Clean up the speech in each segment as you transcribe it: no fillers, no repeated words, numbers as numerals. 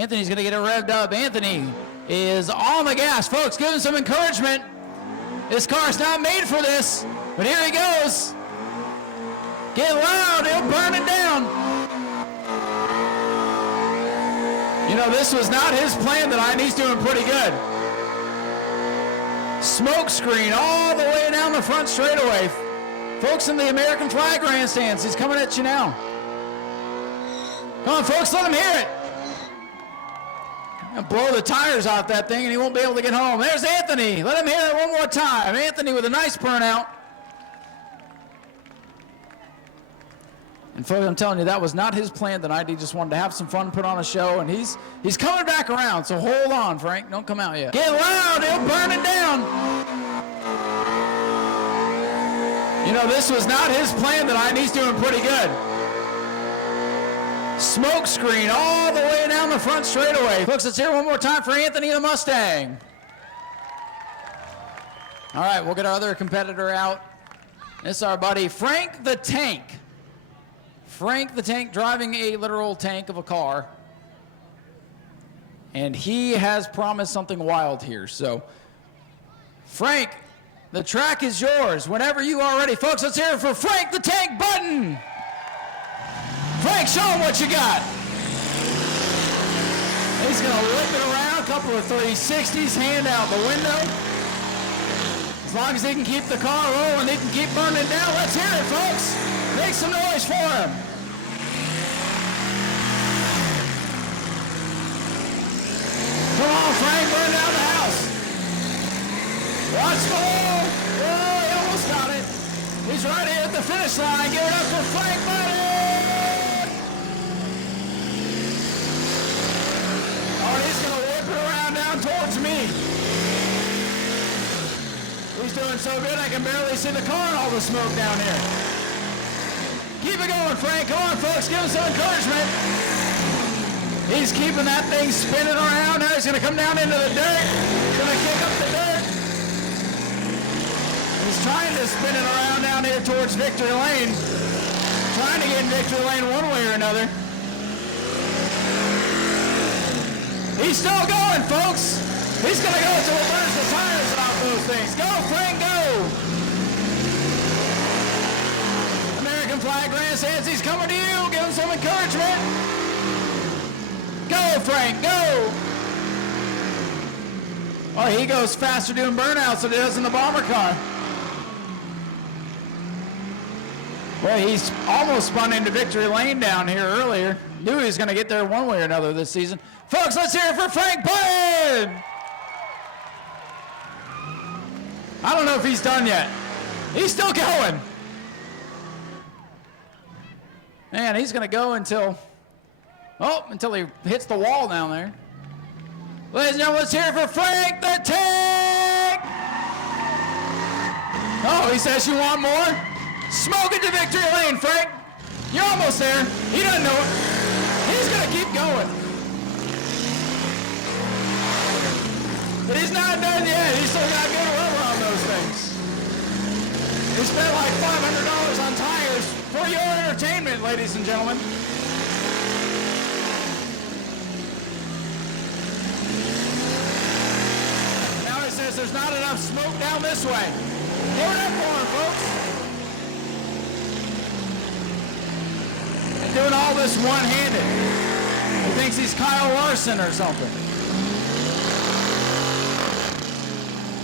Anthony's going to get it revved up. Anthony is on the gas. Folks, give him some encouragement. This car's not made for this, but here he goes. Get loud, he'll burn it down. You know, this was not his plan tonight, and he's doing pretty good. Smoke screen all the way down the front straightaway. Folks in the American flag grandstands, he's coming at you now. Come on, folks, let him hear it. Gonna blow the tires off that thing and he won't be able to get home. There's Anthony. Let him hear it one more time. Anthony with a nice burnout. And folks, I'm telling you, that was not his plan tonight. He just wanted to have some fun, put on a show, and he's coming back around, so hold on, Frank. Don't come out yet. Get loud, he'll burn it down. You know, this was not his plan tonight, and he's doing pretty good. Smoke screen all the way down the front straightaway. Folks, let's hear one more time for Anthony the Mustang. All right, we'll get our other competitor out. This is our buddy Frank the Tank. Frank the Tank driving a literal tank of a car. And he has promised something wild here. So, Frank, the track is yours whenever you are ready. Folks, let's hear it for Frank the Tank Button. Frank, show him what you got. He's going to whip it around, a couple of 360s, hand out the window. As long as he can keep the car rolling, he can keep burning it down. Let's hear it, folks. Make some noise for him. Come on, Frank, burn down the house. Watch the hole. Oh, he almost got it. He's right here at the finish line. Give it up for Frank Buddy. He's going to whip it around down towards me. He's doing so good I can barely see the car and all the smoke down here. Keep it going, Frank. Come on, folks. Give him some encouragement. He's keeping that thing spinning around. Now he's going to come down into the dirt. He's going to kick up the dirt. He's trying to spin it around down here towards Victory Lane. Trying to get in Victory Lane one way or another. He's still going, folks. He's going to go until it burns the tires off those things. Go, Frank, go. American flag grandstands, he's coming to you. Give him some encouragement. Go, Frank, go. Oh, he goes faster doing burnouts than he does in the bomber car. Well, he's almost spun into Victory Lane down here earlier. Knew he was going to get there one way or another this season. Folks, let's hear it for Frank Button! I don't know if he's done yet. He's still going. Man, he's going to go until he hits the wall down there. Ladies and gentlemen, let's hear it for Frank the Tank! Oh, he says you want more? Smoke it to Victory Lane, Frank. You're almost there. He doesn't know it. He's going to keep going. But he's not done yet. He's still got good rubber on those things. He spent like $500 on tires for your entertainment, ladies and gentlemen. Now he says there's not enough smoke down this way. Give it up for him, folks. And doing all this one-handed. He thinks he's Kyle Larson or something.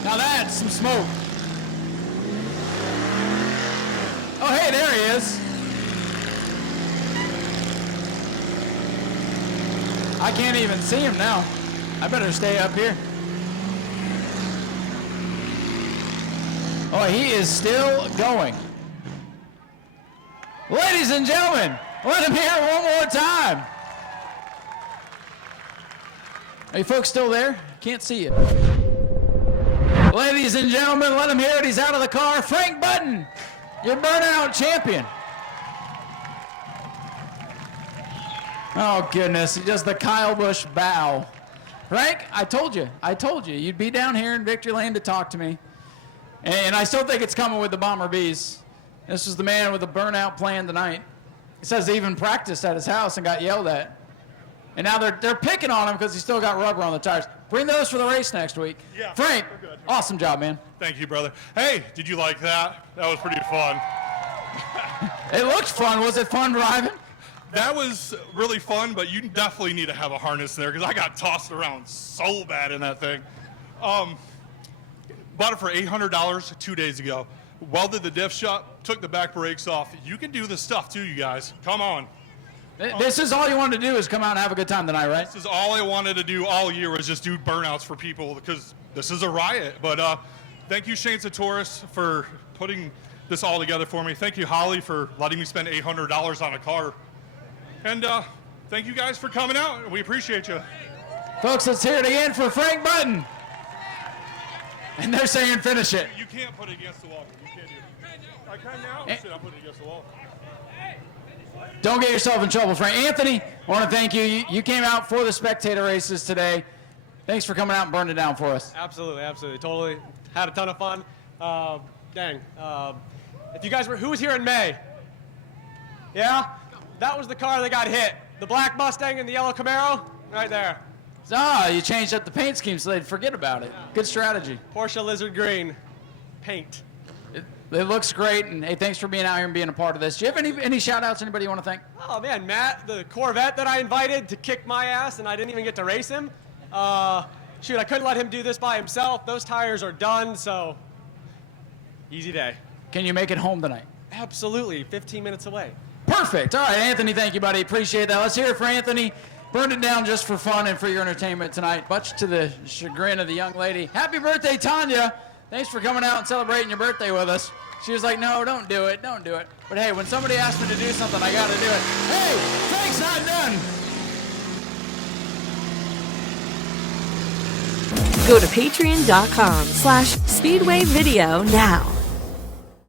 Now that's some smoke. Oh, hey, there he is. I can't even see him now. I better stay up here. Oh, he is still going. Ladies and gentlemen, let him hear it one more time. Are you folks still there? Can't see you. Ladies and gentlemen, let him hear it. He's out of the car. Frank Button, your burnout champion. Oh, goodness. Just the Kyle Busch bow. Frank, I told you. You'd be down here in Victory Lane to talk to me. And I still think it's coming with the Bomber Bees. This was the man with the burnout plan tonight. He says he even practiced at his house and got yelled at. And now they're picking on him because he's still got rubber on the tires. Bring those for the race next week. Yeah, Frank, awesome job, man. Thank you, brother. Hey, did you like that? That was pretty fun. It looked fun. Was it fun driving? That was really fun, but you definitely need to have a harness there because I got tossed around so bad in that thing. Bought it for $800 2 days ago. Welded the diff shut, took the back brakes off. You can do this stuff too, you guys. Come on. This is all you wanted to do is come out and have a good time tonight, right? This is all I wanted to do all year was just do burnouts for people because this is a riot. But thank you, Shane Satoris, for putting this all together for me. Thank you, Holly, for letting me spend $800 on a car. And thank you guys for coming out. We appreciate you. Folks, let's hear it again for Frank Button. And they're saying finish it. You can't put it against the wall. You can't do it. I can now. I'll put it against the wall. Don't get yourself in trouble, Frank. Anthony, I want to thank you. You came out for the spectator races today. Thanks for coming out and burning it down for us. Absolutely. Totally had a ton of fun. If you guys who was here in May? Yeah? That was the car that got hit. The black Mustang and the yellow Camaro, right there. You changed up the paint scheme so they'd forget about it. Good strategy. Porsche Lizard Green paint. It looks great, and hey, thanks for being out here and being a part of this. Do you have any shout-outs, anybody you want to thank? Oh, man, Matt, the Corvette that I invited to kick my ass, and I didn't even get to race him. Shoot, I couldn't let him do this by himself. Those tires are done, so easy day. Can you make it home tonight? Absolutely, 15 minutes away. Perfect. All right, Anthony, thank you, buddy. Appreciate that. Let's hear it for Anthony. Burned it down just for fun and for your entertainment tonight, much to the chagrin of the young lady. Happy birthday, Tanya. Thanks for coming out and celebrating your birthday with us. She was like, no, don't do it. But hey, when somebody asks me to do something, I got to do it. Hey, Frank's not done. Go to patreon.com/Speedway Video now.